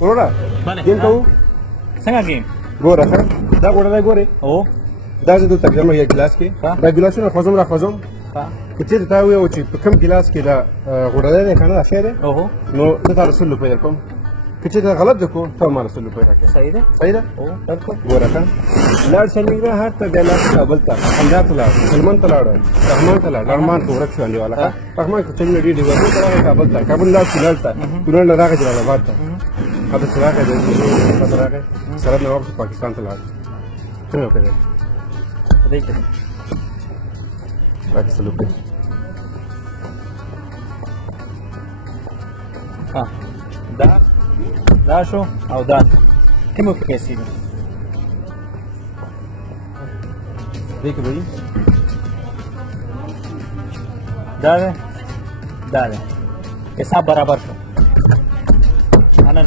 وروره بله. ګیم کوو څنګه گیم ګوره ښه دا غوړلی ګورې او دا زه دلته ږدم یو ګیلاس کې ها. دا ګیلاسونه خوځم را خوځم ها که چېرته تا وویل چې په کوم ګیلاس کې دا غوړلی دی که نه دا ښی دی اوهو نو زه تا 100 روپۍ درکوم که چېرته غلط دی کو ته ما 100 روپۍ راکړې صحیح ده صحیح ده او بالکل ګوره ښه لاړ شرمنګا هر ته بیا لاړ کابل ته همدا ته لاړ هلمند ته لاړ رحمان ته لاړ رحمان ته ورک شو انډیواله ښه رحمان که چلونه ډېر دي ورنه ته راغی کابل ته کابل لاړ کونړ ته کونړ نه راغی جلال آباد ته هلته چې راغی هلته راغی سرحد نه واپس پاکستان ته لاړ څنګه وکړې دې کې راکړې 100 روپۍ ها دا شو او دا کومه پیسې دي دې کې به وي دا ده حساب برابر شو انا